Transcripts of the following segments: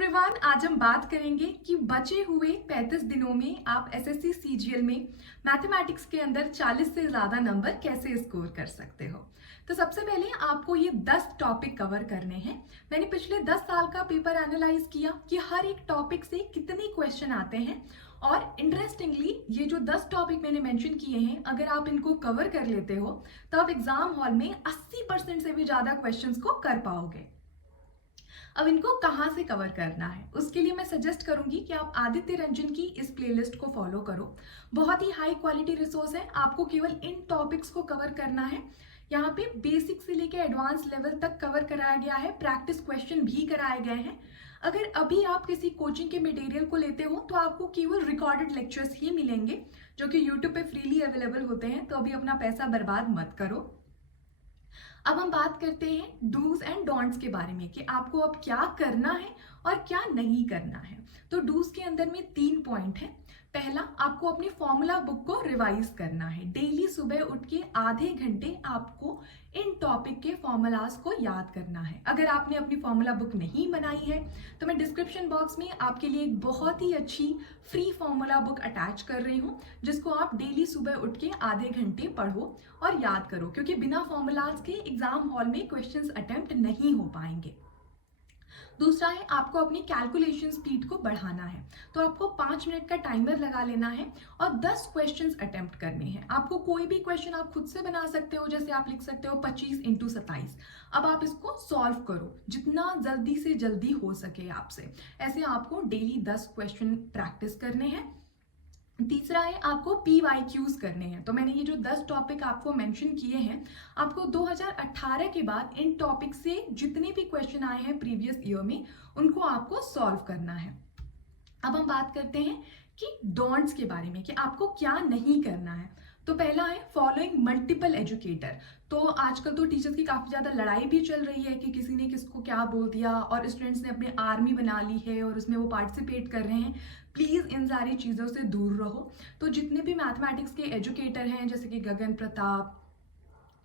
Everyone, आज हम बात करेंगे कि बचे हुए 35 दिनों में आप एसएससी सीजीएल में मैथमेटिक्स के अंदर 40 से ज़्यादा नंबर कैसे स्कोर कर सकते हो। तो सबसे पहले आपको ये 10 टॉपिक कवर करने हैं। मैंने पिछले 10 साल का पेपर एनालाइज किया कि हर एक टॉपिक से कितने क्वेश्चन आते हैं और इंटरेस्टिंगली ये जो 10 टॉपिक मैंने मेंशन किए हैं, अगर आप इनको कवर कर लेते हो तो आप एग्जाम हॉल में 80% से भी ज़्यादा क्वेश्चंस को कर पाओगे। अब इनको कहाँ से कवर करना है, उसके लिए मैं सजेस्ट करूंगी कि आप आदित्य रंजन की इस प्लेलिस्ट को फॉलो करो। बहुत ही हाई क्वालिटी रिसोर्स है, आपको केवल इन टॉपिक्स को कवर करना है। यहाँ पे बेसिक से लेकर एडवांस लेवल तक कवर कराया गया है, प्रैक्टिस क्वेश्चन भी कराए गए हैं। अगर अभी आप किसी कोचिंग के मटेरियल को लेते हो तो आपको केवल रिकॉर्डेड लेक्चर्स ही मिलेंगे जो कि यूट्यूब पे फ्रीली अवेलेबल होते हैं, तो अभी अपना पैसा बर्बाद मत करो। अब हम बात करते हैं डूज एंड डोंट्स के बारे में कि आपको अब क्या करना है और क्या नहीं करना है। तो डूज के अंदर में 3 पॉइंट है। पहला, आपको अपनी फॉर्मूला बुक को रिवाइज करना है। डेली सुबह उठ के आधे घंटे आपको इन टॉपिक के फॉर्मूलाज को याद करना है। अगर आपने अपनी फॉर्मूला बुक नहीं बनाई है तो मैं डिस्क्रिप्शन बॉक्स में आपके लिए एक बहुत ही अच्छी फ्री फॉर्मूला बुक अटैच कर रही हूँ, जिसको आप डेली सुबह उठ के आधे घंटे पढ़ो और याद करो, क्योंकि बिना फॉर्मूलाज के एग्जाम हॉल में क्वेश्चंस अटेम्प्ट नहीं हो पाएंगे। दूसरा है, आपको अपनी कैलकुलेशन स्पीड को बढ़ाना है। तो आपको 5 मिनट का टाइमर लगा लेना है और 10 क्वेश्चंस अटेम्प्ट करने हैं। आपको कोई भी क्वेश्चन आप खुद से बना सकते हो, जैसे आप लिख सकते हो 25 × 27। अब आप इसको सॉल्व करो जितना जल्दी से जल्दी हो सके आपसे। ऐसे आपको डेली 10 क्वेश्चन प्रैक्टिस करने हैं। तीसरा है, आपको PYQs करने हैं। तो मैंने ये जो 10 टॉपिक आपको मेंशन किए हैं, आपको 2018 के बाद इन टॉपिक से जितने भी क्वेश्चन आए हैं प्रीवियस ईयर में, उनको आपको सॉल्व करना है। अब हम बात करते हैं कि डोंट्स के बारे में कि आपको क्या नहीं करना है। तो पहला है फॉलोइंग मल्टीपल एजुकेटर। तो आजकल तो टीचर्स की काफ़ी ज़्यादा लड़ाई भी चल रही है कि किसी ने किसको क्या बोल दिया और स्टूडेंट्स ने अपनी आर्मी बना ली है और उसमें वो पार्टिसिपेट कर रहे हैं। प्लीज़ इन सारी चीज़ों से दूर रहो। तो जितने भी मैथमेटिक्स के एजुकेटर हैं, जैसे कि गगन प्रताप,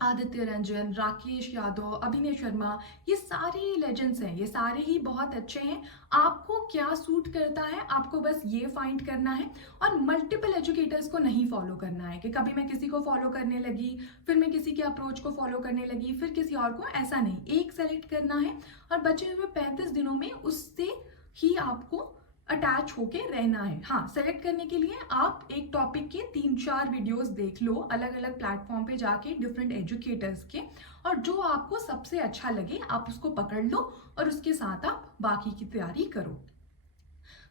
आदित्य रंजन, राकेश यादव, अभिनय शर्मा, ये सारे लेजेंड्स हैं, ये सारे ही बहुत अच्छे हैं। आपको क्या सूट करता है, आपको बस ये फाइंड करना है और मल्टीपल एजुकेटर्स को नहीं फॉलो करना है कि कभी मैं किसी को फॉलो करने लगी, फिर मैं किसी के अप्रोच को फॉलो करने लगी, फिर किसी और को। ऐसा नहीं, एक सेलेक्ट करना है और बचे हुए 35 दिनों में उससे ही आपको अटैच होके रहना है। हाँ, सेलेक्ट करने के लिए आप एक टॉपिक के 3-4 वीडियोस देख लो अलग अलग प्लेटफॉर्म पे जाके डिफरेंट एजुकेटर्स के, और जो आपको सबसे अच्छा लगे आप उसको पकड़ लो और उसके साथ आप बाकी की तैयारी करो।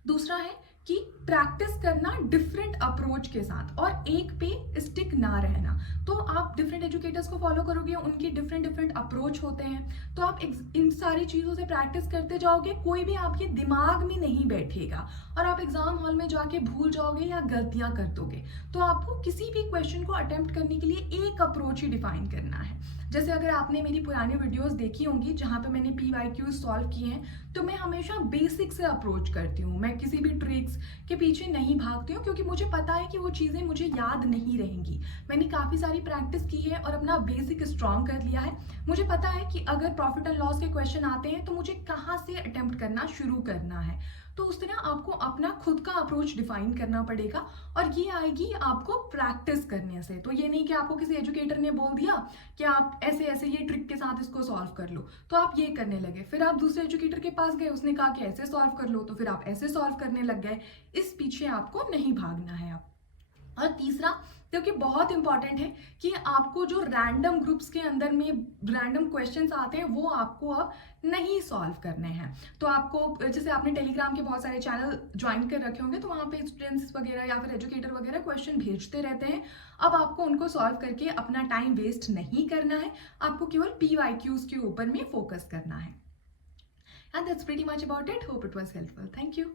दूसरा है कि प्रैक्टिस करना डिफरेंट अप्रोच के साथ और एक पे स्टिक ना रहना। तो आप डिफरेंट एजुकेटर्स को फॉलो करोगे, उनके डिफरेंट अप्रोच होते हैं, तो आप इन सारी चीज़ों से प्रैक्टिस करते जाओगे, कोई भी आपके दिमाग में नहीं बैठेगा और आप एग्जाम हॉल में जाके भूल जाओगे या गलतियां कर दोगे। तो आपको किसी भी क्वेश्चन को अटेम्प्ट करने के लिए एक अप्रोच ही डिफाइन करना है। जैसे अगर आपने मेरी पुरानी वीडियोस देखी होंगी जहाँ पे मैंने PYQ सॉल्व किए हैं, तो मैं हमेशा बेसिक से अप्रोच करती हूँ। मैं किसी भी ट्रिक्स के पीछे नहीं भागती हूँ, क्योंकि मुझे पता है कि वो चीज़ें मुझे याद नहीं रहेंगी। मैंने काफ़ी सारी प्रैक्टिस की है और अपना बेसिक स्ट्रॉन्ग कर लिया है। मुझे पता है कि अगर प्रॉफिट एंड लॉस के क्वेश्चन आते हैं तो मुझे कहाँ से अटेम्प्ट करना शुरू करना है। तो उस तरह आपको अपना खुद का अप्रोच डिफाइन करना पड़ेगा और ये आएगी आपको प्रैक्टिस करने से। तो ये नहीं कि आपको किसी एजुकेटर ने बोल दिया कि आप ऐसे ऐसे ये ट्रिक के साथ इसको सॉल्व कर लो, तो आप ये करने लगे, फिर आप दूसरे एजुकेटर के पास गए, उसने कहा कि ऐसे सॉल्व कर लो, तो फिर आप ऐसे सॉल्व करने लग गए। इस पीछे आपको नहीं भागना है आप। और तीसरा, क्योंकि बहुत इंपॉर्टेंट है कि आपको जो रैंडम ग्रुप्स के अंदर में रैंडम क्वेश्चंस आते हैं वो आपको अब नहीं सॉल्व करने हैं। तो आपको, जैसे आपने टेलीग्राम के बहुत सारे चैनल ज्वाइन कर रखे होंगे, तो वहाँ पे स्टूडेंट्स वगैरह या फिर एजुकेटर वगैरह क्वेश्चन भेजते रहते हैं। अब आपको उनको सॉल्व करके अपना टाइम वेस्ट नहीं करना है, आपको केवल PYQs के ऊपर में फोकस करना है। And that's pretty much about it. Hope it was helpful. Thank you.